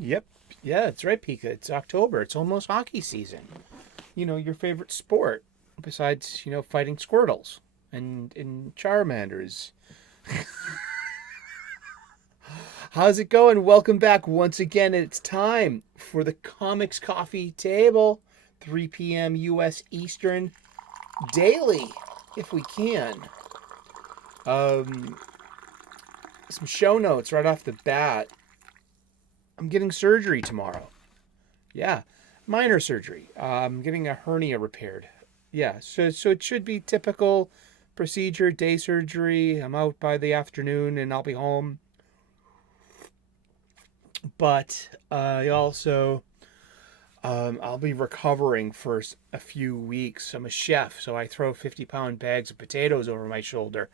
Yep. Yeah, that's right, Pika. It's October. It's almost hockey season. Your favorite sport, besides, fighting squirtles and Charmanders. How's it going? Welcome back once again. It's time for the Comics Coffee Table, 3 p.m. U.S. Eastern, daily, if we can. Some show notes right off the bat. I'm getting surgery tomorrow. Yeah, minor surgery. I'm getting a hernia repaired. Yeah, so it should be typical procedure, day surgery. I'm out by the afternoon and I'll be home. But I also I'll be recovering for a few weeks. I'm a chef, so I throw 50-pound bags of potatoes over my shoulder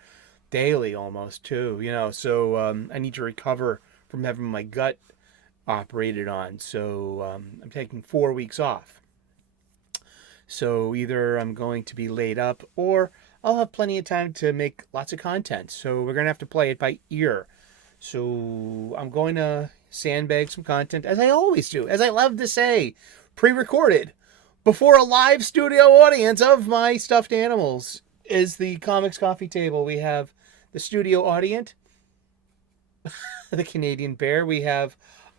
daily almost too. So I need to recover from having my gut operated on. So I'm taking 4 weeks off. So either I'm going to be laid up or I'll have plenty of time to make lots of content. So we're going to have to play it by ear. So I'm going to sandbag some content, as I always do, as I love to say, pre-recorded before a live studio audience of my stuffed animals is the Comics Coffee Table. We have the studio audience, the Canadian Bear. We have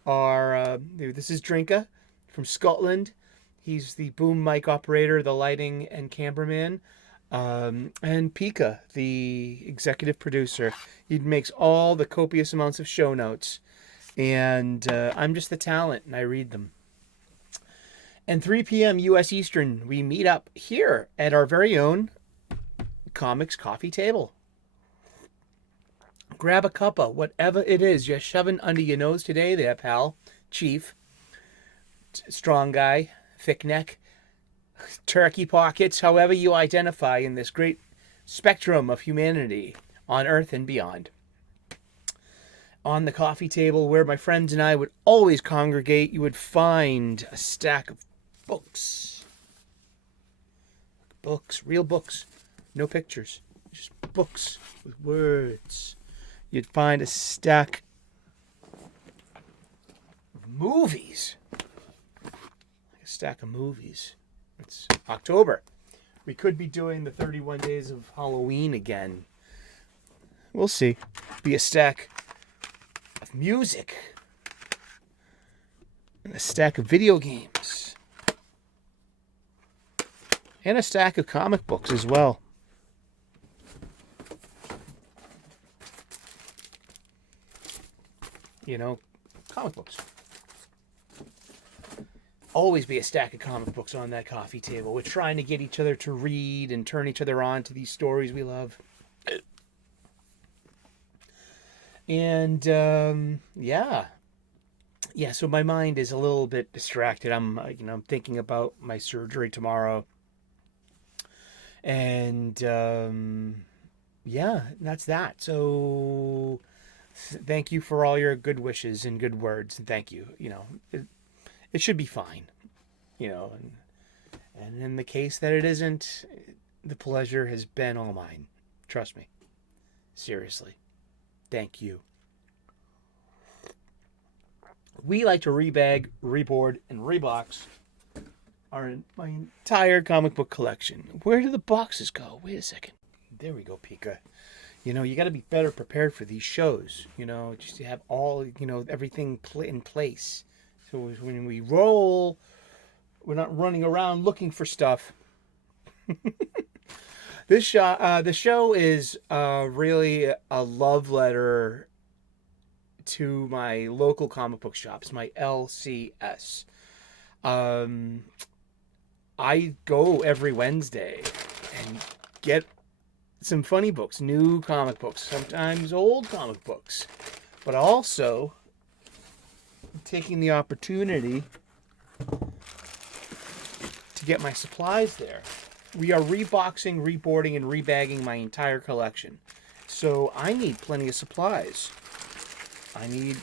our, this is Drinka from Scotland. He's the boom mic operator, the lighting and cameraman. And Pika, the executive producer. He makes all the copious amounts of show notes. And I'm just the talent, and I read them. And 3 p.m. U.S. Eastern, we meet up here at our very own Comics Coffee Table. Grab a cuppa, whatever it is you're shoving under your nose today there, pal. Chief. Strong guy. Thick neck. Turkey pockets, however you identify in this great spectrum of humanity on Earth and beyond. On the coffee table where my friends and I would always congregate, you would find a stack of books. Books, real books. No pictures. Just books with words. You'd find a stack of movies. Like a stack of movies. It's October. We could be doing the 31 Days of Halloween again. We'll see. Be a stack of music. And a stack of video games. And a stack of comic books as well. Comic books. Always be a stack of comic books on that coffee table. We're trying to get each other to read and turn each other on to these stories we love. And yeah, so my mind is a little bit distracted. I'm thinking about my surgery tomorrow. And yeah, that's that. So thank you for all your good wishes and good words, and thank you. It should be fine, and in the case that it isn't, the pleasure has been all mine. Trust me. Seriously. Thank you. We like to rebag, reboard, and rebox my entire comic book collection. Where do the boxes go? Wait a second. There we go, Pika. You got to be better prepared for these shows. Just to have all, everything in place. So when we roll, we're not running around looking for stuff. The show is really a love letter to my local comic book shops, my LCS. I go every Wednesday and get some funny books, new comic books, sometimes old comic books, but also taking the opportunity to get my supplies there. We are reboxing, reboarding, and rebagging my entire collection. So I need plenty of supplies. I need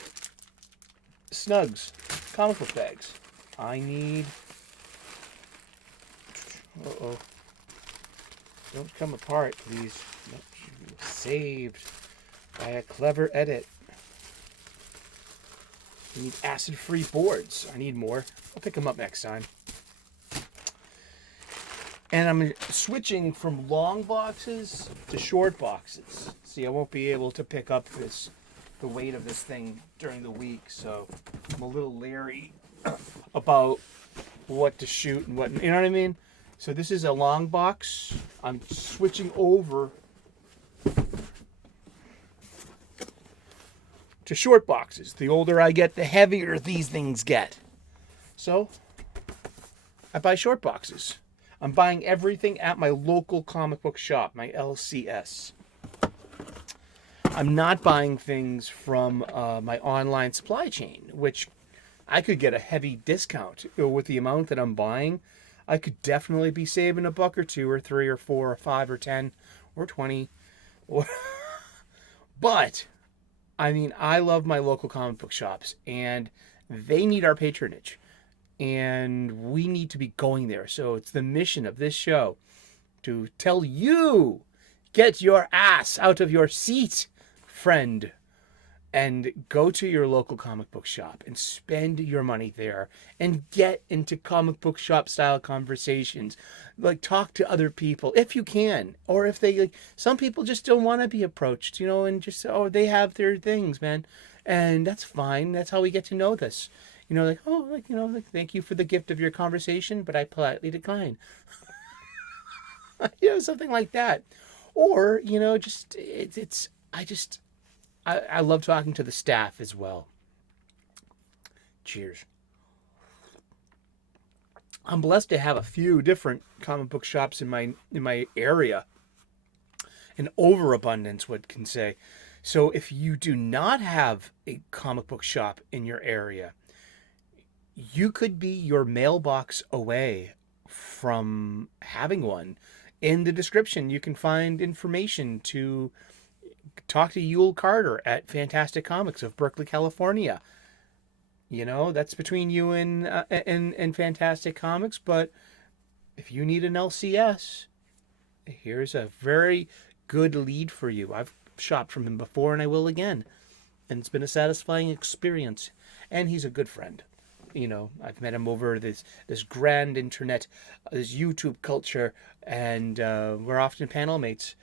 snugs, comic book bags. I need... Uh-oh. Don't come apart, please. No, saved by a clever edit. I need acid-free boards. I need more. I'll pick them up next time. And I'm switching from long boxes to short boxes. See, I won't be able to pick up the weight of this thing during the week, so I'm a little leery about what to shoot and what, you know what I mean? So this is a long box. I'm switching over to short boxes. The older I get, the heavier these things get. So I buy short boxes. I'm buying everything at my local comic book shop, my LCS. I'm not buying things from my online supply chain, which I could get a heavy discount with the amount that I'm buying. I could definitely be saving $1 or $2 or $3 or $4 or $5 or $10 or $20. But I mean, I love my local comic book shops, and they need our patronage, and we need to be going there. So it's the mission of this show to tell you, get your ass out of your seat, friend, and go to your local comic book shop and spend your money there and get into comic book shop style conversations. Like, talk to other people if you can, or if they, like, some people just don't want to be approached, you know, and just, oh, they have their things, man, and that's fine. That's how we get to know this, you know, like, oh, like, you know, like, thank you for the gift of your conversation, but I politely decline. You know, something like that. Or, you know, just I love talking to the staff as well. Cheers. I'm blessed to have a few different comic book shops in my area. An overabundance, one can say. So if you do not have a comic book shop in your area, you could be your mailbox away from having one. In the description, you can find information to talk to Yule Carter at Fantastic Comics of Berkeley, California. You know, that's between you and Fantastic Comics. But if you need an LCS, here's a very good lead for you. I've shopped from him before, and I will again. And it's been a satisfying experience. And he's a good friend. You know, I've met him over this grand internet, this YouTube culture, and we're often panel mates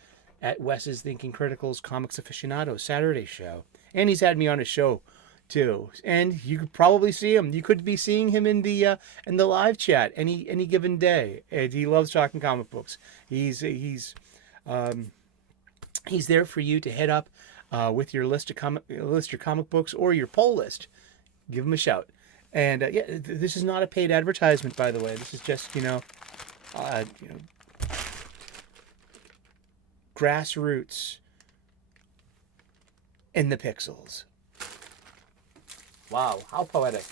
at Wes's Thinking Critical's Comics Aficionados Saturday show. And he's had me on his show too. And you could probably see him. You could be seeing him in the live chat any given day. And he loves talking comic books. He's there for you to hit up with your list your comic books or your poll list. Give him a shout. And yeah, this is not a paid advertisement, by the way. This is just, you know, grassroots in the pixels. Wow, how poetic.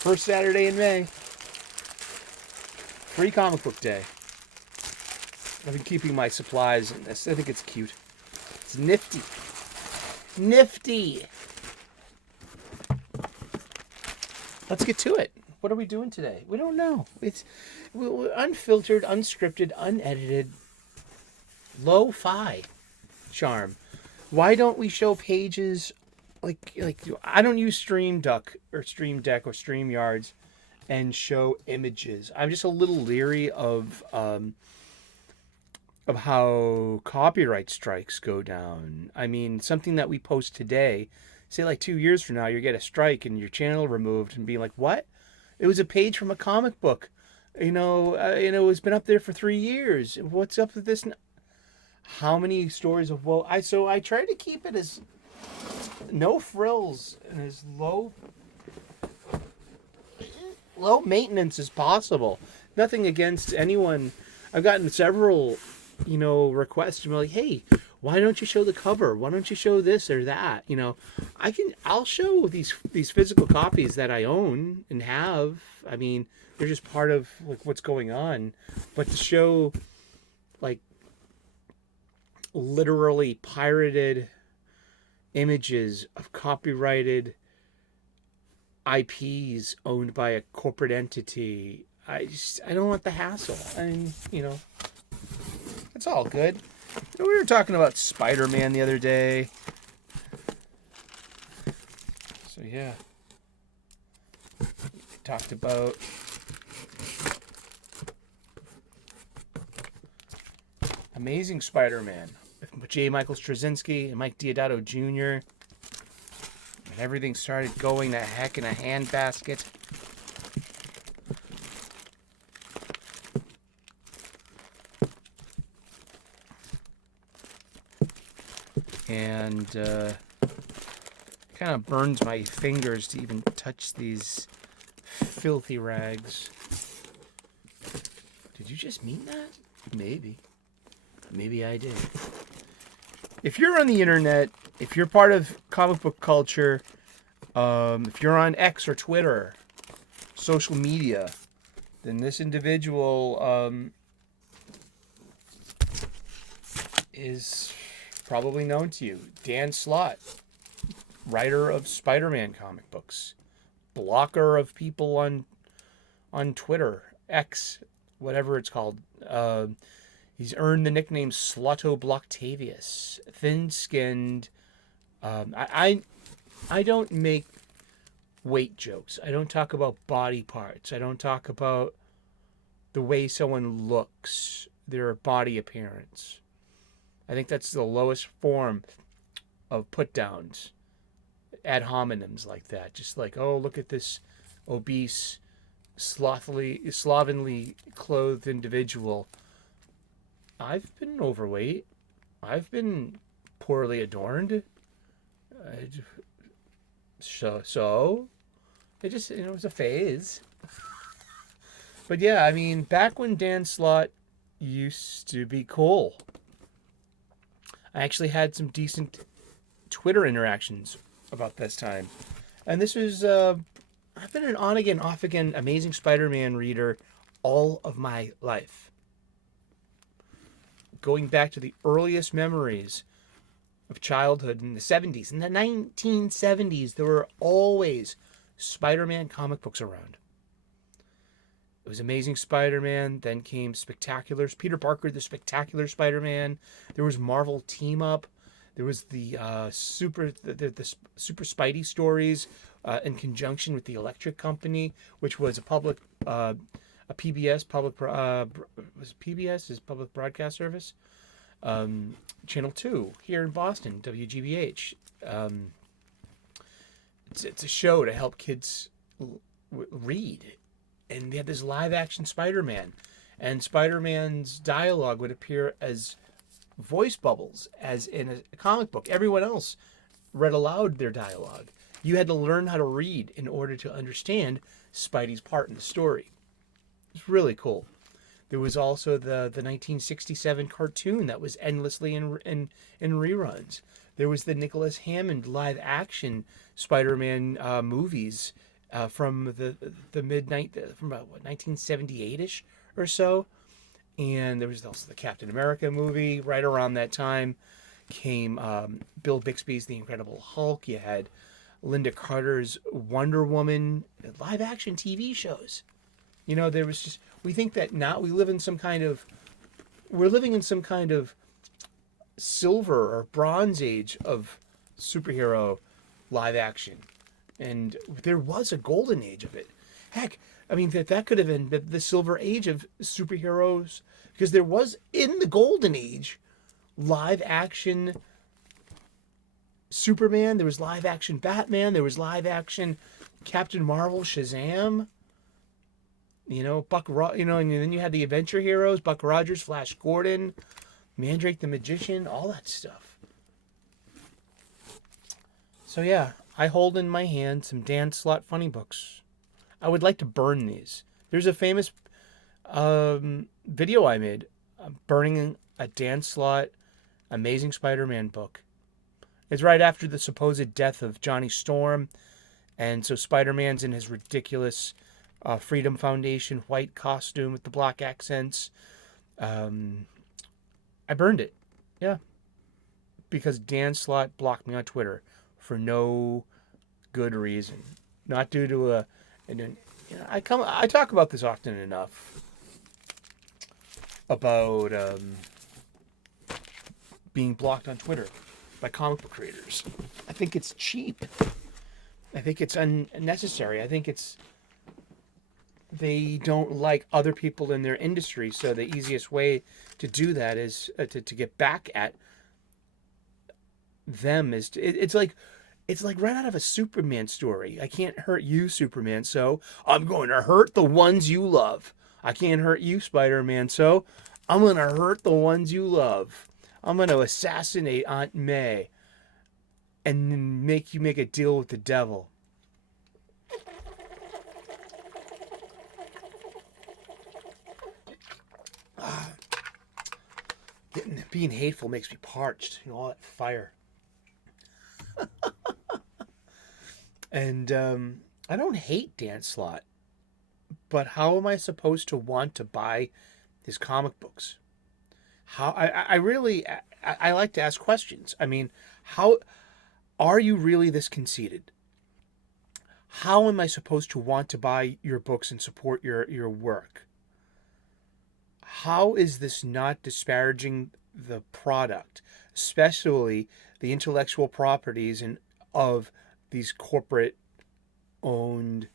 First Saturday in May. Free comic book day. I've been keeping my supplies in this. I think it's cute. It's nifty. Nifty. Let's get to it. What are we doing today? We don't know. We're unfiltered, unscripted, unedited, lo-fi charm. Why don't we show pages like I don't use Stream Deck or StreamYards and show images. I'm just a little leery of how copyright strikes go down. I mean, something that we post today, say like 2 years from now, you get a strike and your channel removed and be like, what? It was a page from a comic book. You know, it's been up there for 3 years. What's up with this? How many stories of woe? I try to keep it as no frills and as low maintenance as possible. Nothing against anyone. I've gotten several, requests from like, hey, why don't you show the cover? Why don't you show this or that? I'll show these physical copies that I own and have. I mean, they're just part of like what's going on. But to show like literally pirated images of copyrighted IPs owned by a corporate entity, I don't want the hassle. And it's all good. We were talking about Spider-Man the other day. So yeah. We talked about Amazing Spider-Man with J. Michael Straczynski and Mike Deodato Jr. And everything started going to heck in a handbasket. And kind of burns my fingers to even touch these filthy rags. Did you just mean that? Maybe. Maybe I did. If you're on the internet, if you're part of comic book culture, if you're on X or Twitter, social media, then this individual is probably known to you. Dan Slott, writer of Spider-Man comic books, blocker of people on Twitter, X, whatever it's called. He's earned the nickname Slotto Blocktavius. Thin-skinned. I don't make weight jokes. I don't talk about body parts. I don't talk about the way someone looks, their body appearance. I think that's the lowest form of put-downs. Ad hominems like that. Just like, oh, look at this obese, slovenly clothed individual. I've been overweight. I've been poorly adorned. So it just, it was a phase. But yeah, I mean, back when Dan Slott used to be cool, I actually had some decent Twitter interactions about this time. And this was, I've been an on-again, off-again Amazing Spider-Man reader all of my life. Going back to the earliest memories of childhood in the 70s. In the 1970s, there were always Spider-Man comic books around. It was Amazing Spider-Man, then came Spectaculars, Peter Parker, the Spectacular Spider-Man. There was Marvel Team Up. There was the Super Spidey stories in conjunction with the Electric Company, which was a PBS, was PBS is Public Broadcast Service. Channel 2 here in Boston, WGBH. It's a show to help kids read. And they had this live action Spider-Man. And Spider-Man's dialogue would appear as voice bubbles, as in a comic book. Everyone else read aloud their dialogue. You had to learn how to read in order to understand Spidey's part in the story. It's really cool. There was also the 1967 cartoon that was endlessly in reruns. There was the Nicholas Hammond live action Spider-Man movies from from about 1978ish or so. And there was also the Captain America movie right around that time. Came Bill Bixby's The Incredible Hulk. You had Linda Carter's Wonder Woman, live action TV shows. There was just, we think that now we're living in some kind of silver or bronze age of superhero live action. And there was a golden age of it. Heck, I mean, that could have been the silver age of superheroes, because there was, in the golden age, live action Superman, there was live action Batman, there was live action Captain Marvel, Shazam. And then you had the adventure heroes, Buck Rogers, Flash Gordon, Mandrake the Magician, all that stuff. So yeah, I hold in my hand some Dan Slott funny books. I would like to burn these. There's a famous video I made burning a Dan Slott Amazing Spider-Man book. It's right after the supposed death of Johnny Storm, and so Spider-Man's in his ridiculous Freedom Foundation white costume with the black accents. I burned it. Yeah. Because Dan Slott blocked me on Twitter for no good reason. Not due to I talk about this often enough about being blocked on Twitter by comic book creators. I think it's cheap. I think it's unnecessary. I think they don't like other people in their industry, so the easiest way to do that is to get back at them. It's like right out of a Superman story. I can't hurt you, Superman, so I'm going to hurt the ones you love. I can't hurt you, Spider-Man, so I'm going to hurt the ones you love. I'm going to assassinate Aunt May and make you make a deal with the devil. Being hateful makes me parched. You know, all that fire. And I don't hate Dan Slott, but how am I supposed to want to buy his comic books? How I really I like to ask questions. I mean, how are you really this conceited? How am I supposed to want to buy your books and support your work? How is this not disparaging the product, especially the intellectual properties and of these corporate owned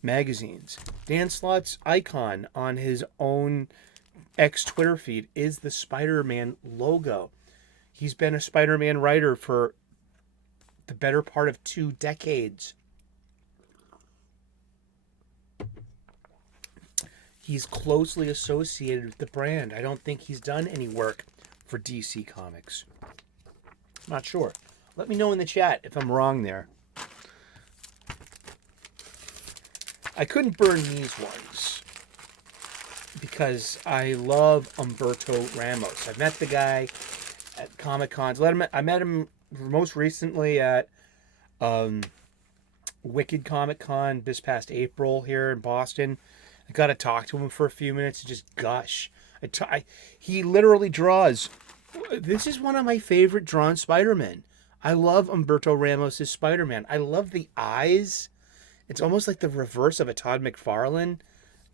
magazines? Dan Slott's icon on his own X Twitter feed is the Spider-Man logo. He's been a Spider-Man writer for the better part of 2 decades. He's closely associated with the brand. I don't think he's done any work for DC Comics. I'm not sure. Let me know in the chat if I'm wrong there. I couldn't burn these ones because I love Umberto Ramos. I've met the guy at Comic Cons. I met him most recently at Wicked Comic Con this past April here in Boston. I got to talk to him for a few minutes and just gush. He literally draws. This is one of my favorite drawn Spider-Men. I love Umberto Ramos' Spider-Man. I love the eyes. It's almost like the reverse of a Todd McFarlane,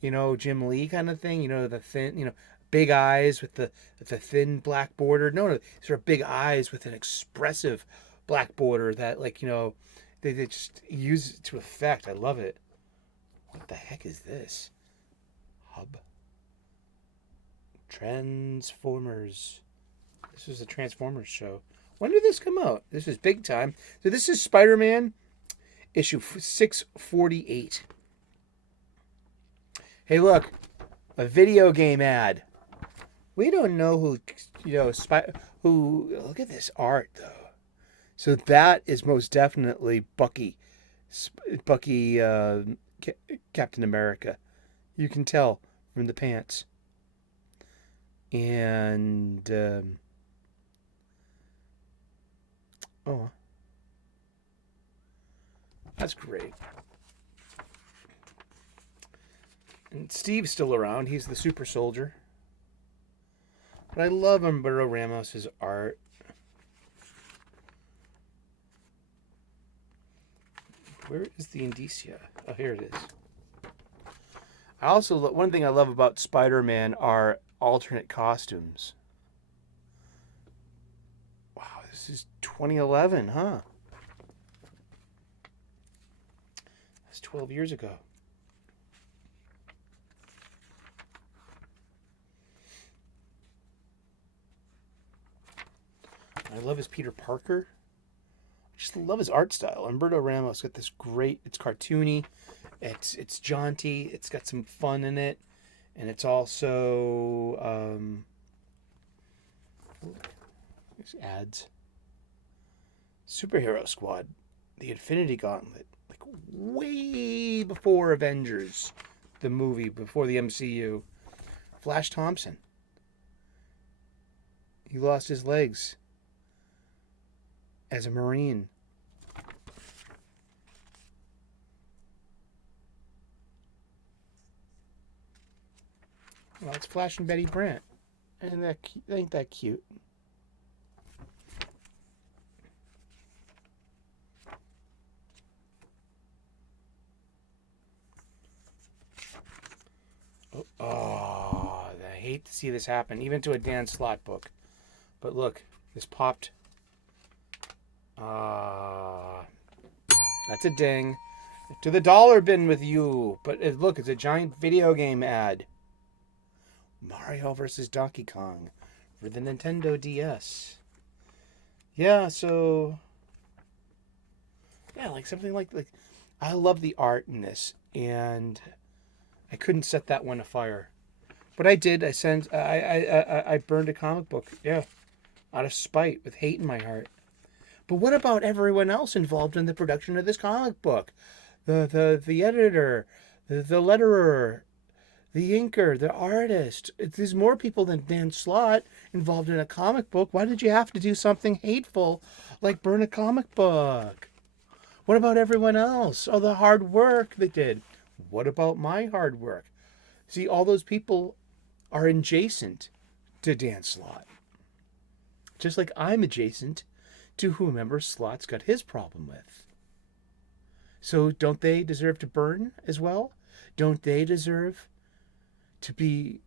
you know, Jim Lee kind of thing. You know, the thin, you know, big eyes with the thin black border. No, these are big eyes with an expressive black border that, like, you know, they just use it to effect. I love it. What the heck is this? Hub. Transformers. This was a Transformers show. When did this come out? This is big time. So this is Spider-Man issue 648. Hey, look. A video game ad. We don't know who, you know, look at this art, though. So that is most definitely Bucky. Captain America. You can tell from the pants. And oh, that's great. And Steve's still around. He's the super soldier. But I love Umberto Ramos' art. Where is the indicia? Oh, here it is. I also one thing I love about Spider-Man are alternate costumes. Wow, this is 2011, huh? That's 12 years ago. I love his Peter Parker. I just love his art style. Umberto Ramos got this great, it's cartoony, it's jaunty, it's got some fun in it, and it's also there's ads. Superhero Squad, the Infinity Gauntlet, like way before Avengers, the movie, before the MCU. Flash Thompson. He lost his legs as a Marine. Well, it's Flash and Betty Brant. Ain't that cute? Oh, I hate to see this happen, even to a Dan Slott book. But look, This popped. That's a ding. To the dollar bin with you. But look, it's a giant video game ad. Mario versus Donkey Kong for the Nintendo DS. Yeah, so... Yeah, like something like I love the art in this, and I couldn't set that one afire. But I did. I burned a comic book, yeah, out of spite, with hate in my heart. But what about everyone else involved in the production of this comic book? The editor, the letterer, the inker, the artist. There's more people than Dan Slott involved in a comic book. Why did you have to do something hateful like burn a comic book? What about everyone else? Oh, the hard work they did. What about my hard work? See, all those people are adjacent to Dan Slott. Just like I'm adjacent to whomever Slott's got his problem with. So don't they deserve to burn as well? Don't they deserve to be,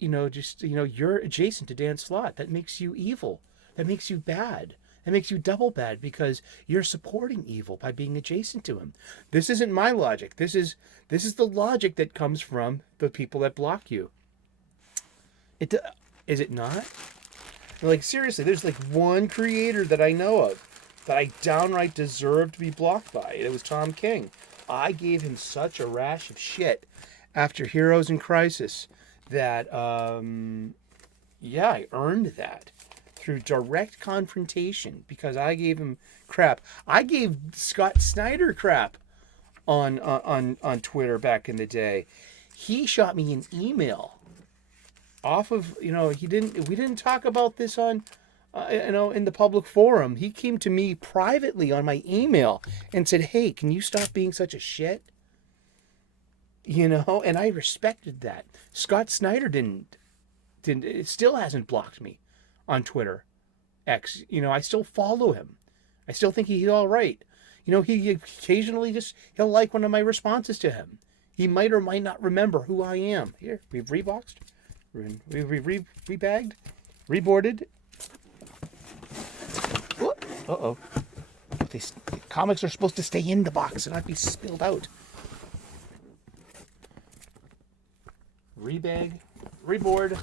you're adjacent to Dan Slott. That makes you evil. That makes you bad. That makes you double bad because you're supporting evil by being adjacent to him. This isn't my logic. This is the logic that comes from the people that block you. Is it not? Like, seriously, there's like one creator that I know of that I downright deserved to be blocked by. It was Tom King. I gave him such a rash of shit after Heroes in Crisis that, I earned that through direct confrontation because I gave him crap. I gave Scott Snyder crap on Twitter back in the day. He shot me an email off of, we didn't talk about this on, in the public forum. He came to me privately on my email and said, hey, can you stop being such a shit? And I respected that. Scott Snyder didn't, it still hasn't blocked me on Twitter X. I still follow him. I still think he's all right. He occasionally he'll like one of my responses to him. He might or might not remember who I am. Here, we've reboxed. We've rebagged, reboarded. Uh-oh. Comics are supposed to stay in the box and not be spilled out. Rebag, reboard,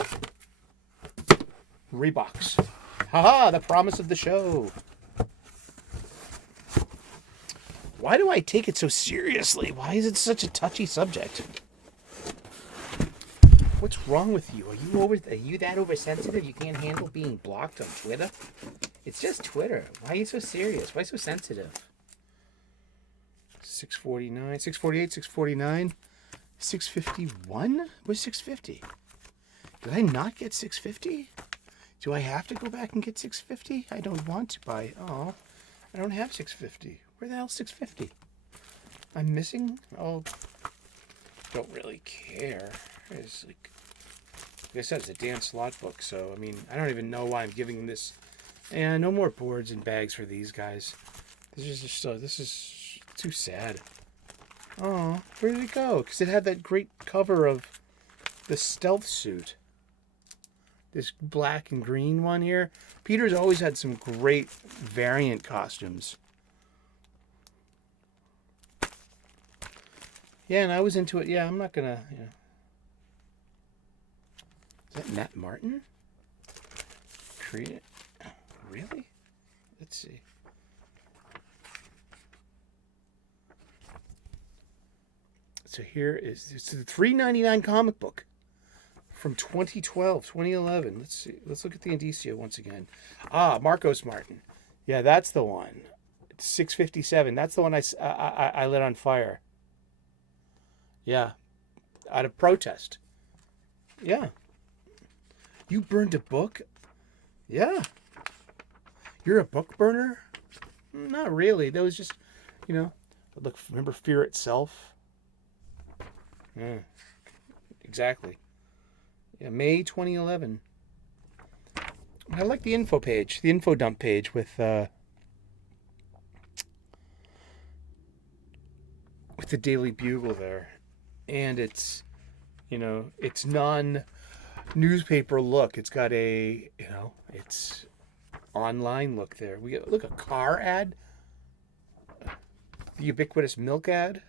rebox. Haha, the promise of the show. Why do I take it so seriously? Why is it such a touchy subject? What's wrong with you? Are you that oversensitive? You can't handle being blocked on Twitter? It's just Twitter. Why are you so serious? Why so sensitive? 649, 648, 649, 651? Where's 650? Did I not get 650? Do I have to go back and get 650? I don't want to buy. Oh, I don't have 650. Where the hell's 650? I'm missing. Oh, don't really care. It's like I said, it's a Dan Slott book, so I don't even know why I'm giving this. And no more boards and bags for these guys. This is too sad. Oh, where did it go? Because it had that great cover of the stealth suit. This black and green one here. Peter's always had some great variant costumes. Yeah, and I was into it. Yeah, I'm not gonna. Is that Matt Martin? Really? Let's see. So here it's the $3.99 comic book from 2012, 2011. Let's see. Let's look at the indicia once again. Marcos Martin. Yeah, that's the one. It's 657. That's the one I lit on fire. Yeah, out of protest. Yeah. You burned a book? Yeah. You're a book burner? Not really. That was just, look, remember Fear Itself? Yeah, exactly. Yeah, May 2011. I like the info page, the info dump page with the Daily Bugle there. And it's, it's non-newspaper look. It's got a, it's online look there. We got, look, a car ad, the ubiquitous milk ad.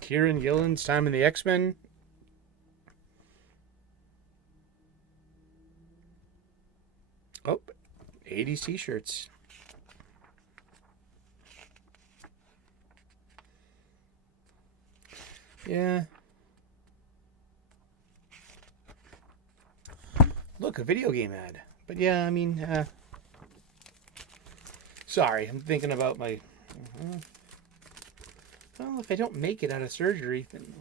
Kieran Gillen's time in the X-Men. Oh, 80s t-shirts. Yeah. Look, a video game ad. But yeah, I mean, sorry, I'm thinking about my... Well, if I don't make it out of surgery, then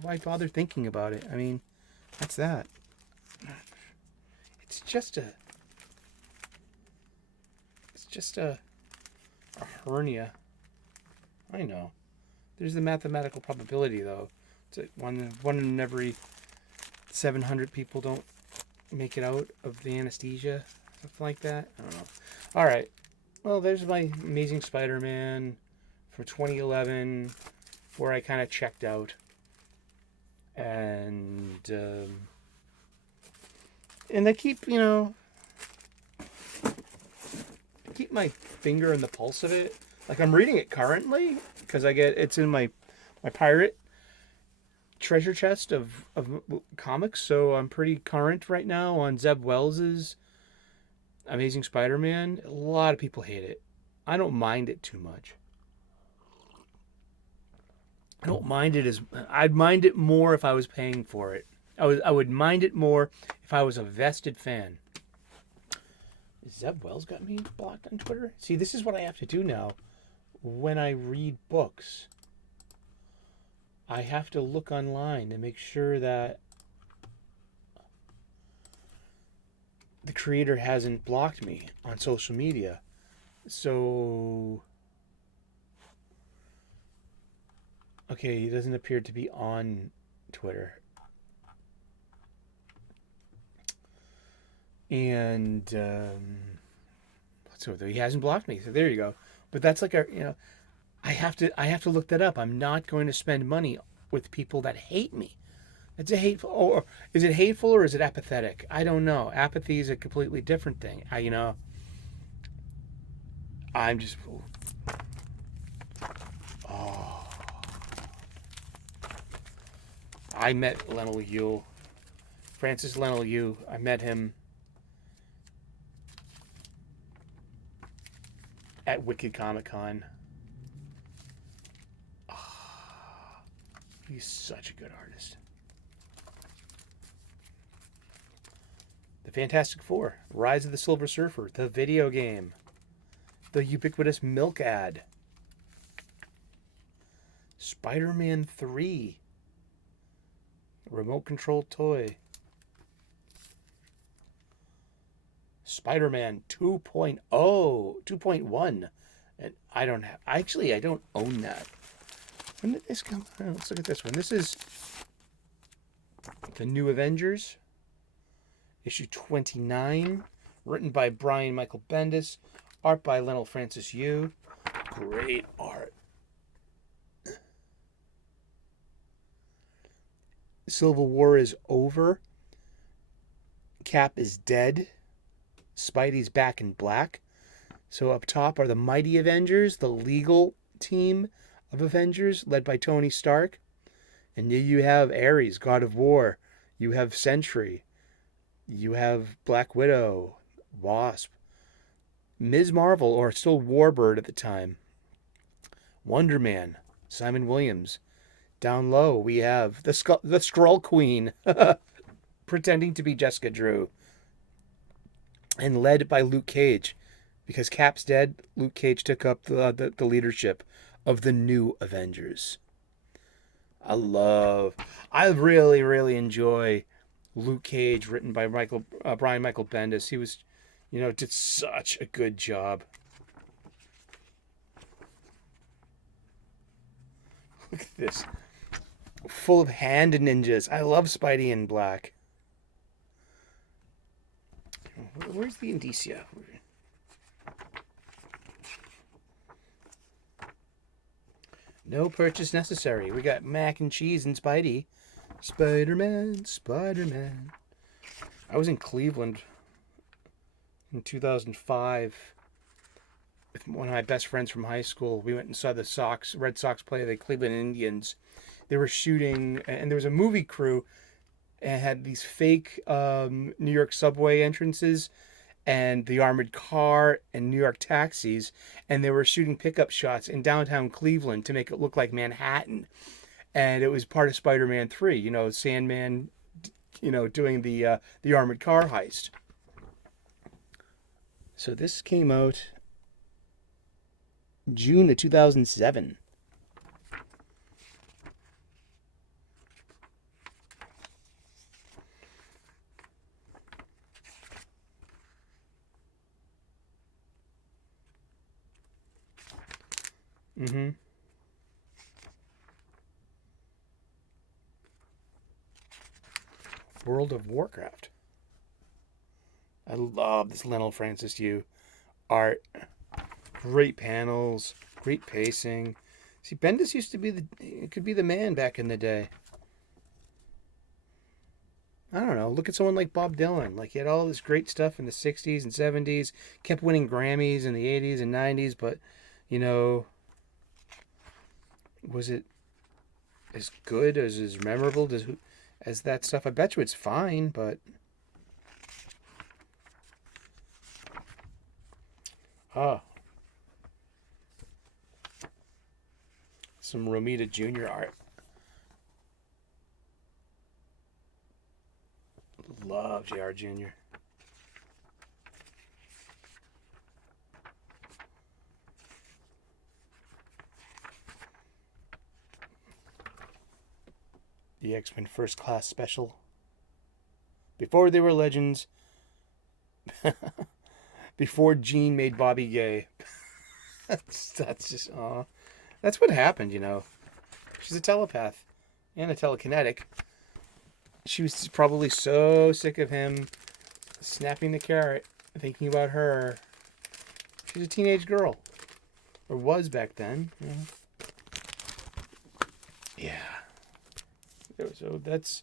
why bother thinking about it? I mean, that's that. It's just a hernia. I know. There's the mathematical probability, though. It's one in every 700 people don't make it out of the anesthesia, something like that. I don't know. All right. Well, there's my Amazing Spider-Man for 2011, where I kind of checked out, and I keep, keep my finger on the pulse of it. Like, I'm reading it currently because it's in my pirate treasure chest of comics, so I'm pretty current right now on Zeb Wells's Amazing Spider-Man. A lot of people hate it. I don't mind it too much. I don't mind it I'd mind it more if I was paying for it. I would mind it more if I was a vested fan. Zeb Wells got me blocked on Twitter? See, this is what I have to do now when I read books. I have to look online and make sure that the creator hasn't blocked me on social media. So... Okay, he doesn't appear to be on Twitter. And so he hasn't blocked me. So there you go. But that's like I have to look that up. I'm not going to spend money with people that hate me. It's a hateful, or is it hateful or is it apathetic? I don't know. Apathy is a completely different thing. I'm just... Oh. I met Lionel Yu. Francis Lionel Yu. I met him at Wicked Comic Con. Oh, he's such a good artist. The Fantastic Four. Rise of the Silver Surfer. The video game. The ubiquitous milk ad. Spider-Man 3. Remote control toy. Spider-Man 2.0, 2.1. And I don't own that. When did this come? Oh, let's look at this one. This is the New Avengers, issue 29, written by Brian Michael Bendis, art by Lionel Francis Yu. Great art. Civil War is over. Cap is dead. Spidey's back in black. So up top are the Mighty Avengers, the legal team of Avengers, led by Tony Stark. And you have Ares, God of War. You have Sentry. You have Black Widow, Wasp, Ms. Marvel, or still Warbird at the time. Wonder Man, Simon Williams. Down low, we have the Skrull Queen, pretending to be Jessica Drew. And led by Luke Cage. Because Cap's dead, Luke Cage took up the leadership of the New Avengers. I really, really enjoy Luke Cage, written by Brian Michael Bendis. He was, did such a good job. Look at this. Full of hand ninjas. I love Spidey in black. Where's the indicia? No purchase necessary. We got mac and cheese and Spidey. Spider-Man, Spider-Man. I was in Cleveland in 2005 with one of my best friends from high school. We went and saw the Red Sox play the Cleveland Indians. They were shooting, and there was a movie crew and had these fake New York subway entrances and the armored car and New York taxis, and they were shooting pickup shots in downtown Cleveland to make it look like Manhattan. And it was part of Spider-Man 3, Sandman, doing the armored car heist. So this came out June of 2007. Mm-hmm. World of Warcraft. I love this Lionel Francis Yu art. Great panels, great pacing. See, Bendis used to be could be the man back in the day. I don't know. Look at someone like Bob Dylan. Like, he had all this great stuff in the 60s and 70s, kept winning Grammys in the 80s and 90s, but, was it as good, as memorable as that stuff? I bet you it's fine, but... Some Romita Jr. art. Love JR Jr. The X-Men First Class Special. Before they were legends. Before Jean made Bobby gay. that's just, that's what happened, She's a telepath and a telekinetic. She was probably so sick of him snapping the carrot, thinking about her. She's a teenage girl. Or was back then. Yeah. So that's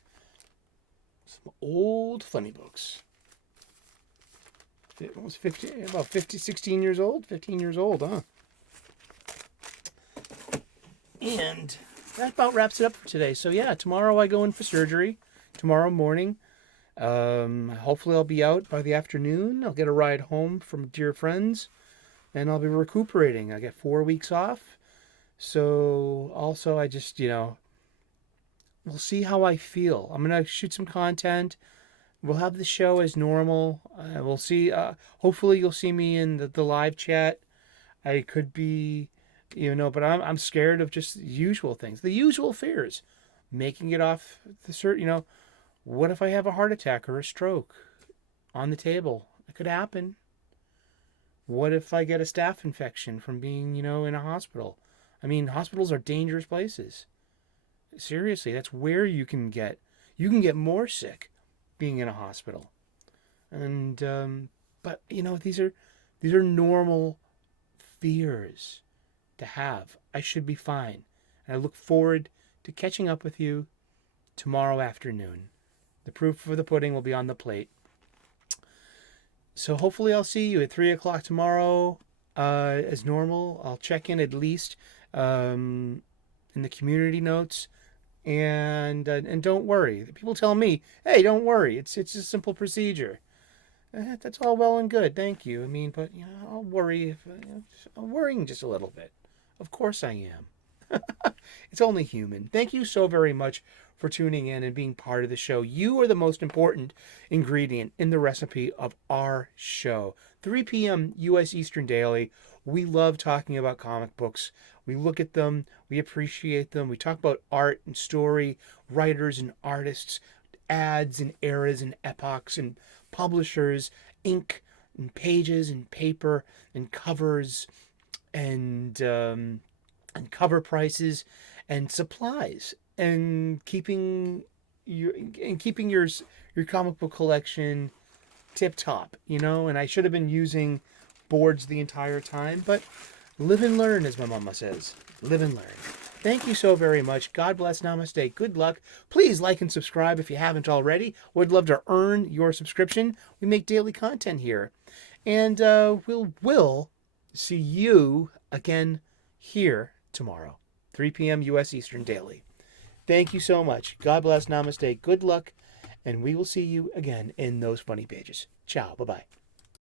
some old Funnybooks. Almost 50, about 50, 16 years old? 15 years old, huh? And that about wraps it up for today. So yeah, tomorrow I go in for surgery. Tomorrow morning. Hopefully I'll be out by the afternoon. I'll get a ride home from dear friends. And I'll be recuperating. I get 4 weeks off. So also I just, we'll see how I feel. I'm going to shoot some content. We'll have the show as normal. We'll see. Hopefully you'll see me in the live chat. I could be, but I'm scared of just the usual things. The usual fears. Making it off the cert, what if I have a heart attack or a stroke on the table? It could happen. What if I get a staph infection from being, in a hospital? I mean, hospitals are dangerous places. Seriously, that's where you can get more sick being in a hospital. And but these are normal fears to have. I should be fine. And I look forward to catching up with you tomorrow afternoon. The proof of the pudding will be on the plate. So hopefully I'll see you at 3 o'clock tomorrow as normal. I'll check in at least in the community notes. And don't worry. People tell me, hey, don't worry. It's a simple procedure. That's all well and good. Thank you. I mean, but I'll worry if I'm worrying just a little bit. Of course I am. It's only human. Thank you so very much for tuning in and being part of the show. You are the most important ingredient in the recipe of our show. 3 p.m. U.S. Eastern Daily. We love talking about comic books. We look at them. We appreciate them. We talk about art and story, writers and artists, ads and eras and epochs and publishers, ink and pages and paper and covers and cover prices and supplies and keeping your comic book collection tip top, and I should have been using boards the entire time, but live and learn, as my mama says. Live and learn. Thank you so very much. God bless. Namaste. Good luck. Please like and subscribe if you haven't already. Would love to earn your subscription. We make daily content here. And we'll see you again here tomorrow, 3 p.m. U.S. Eastern daily. Thank you so much. God bless. Namaste. Good luck. And we will see you again in those funny pages. Ciao. Bye-bye.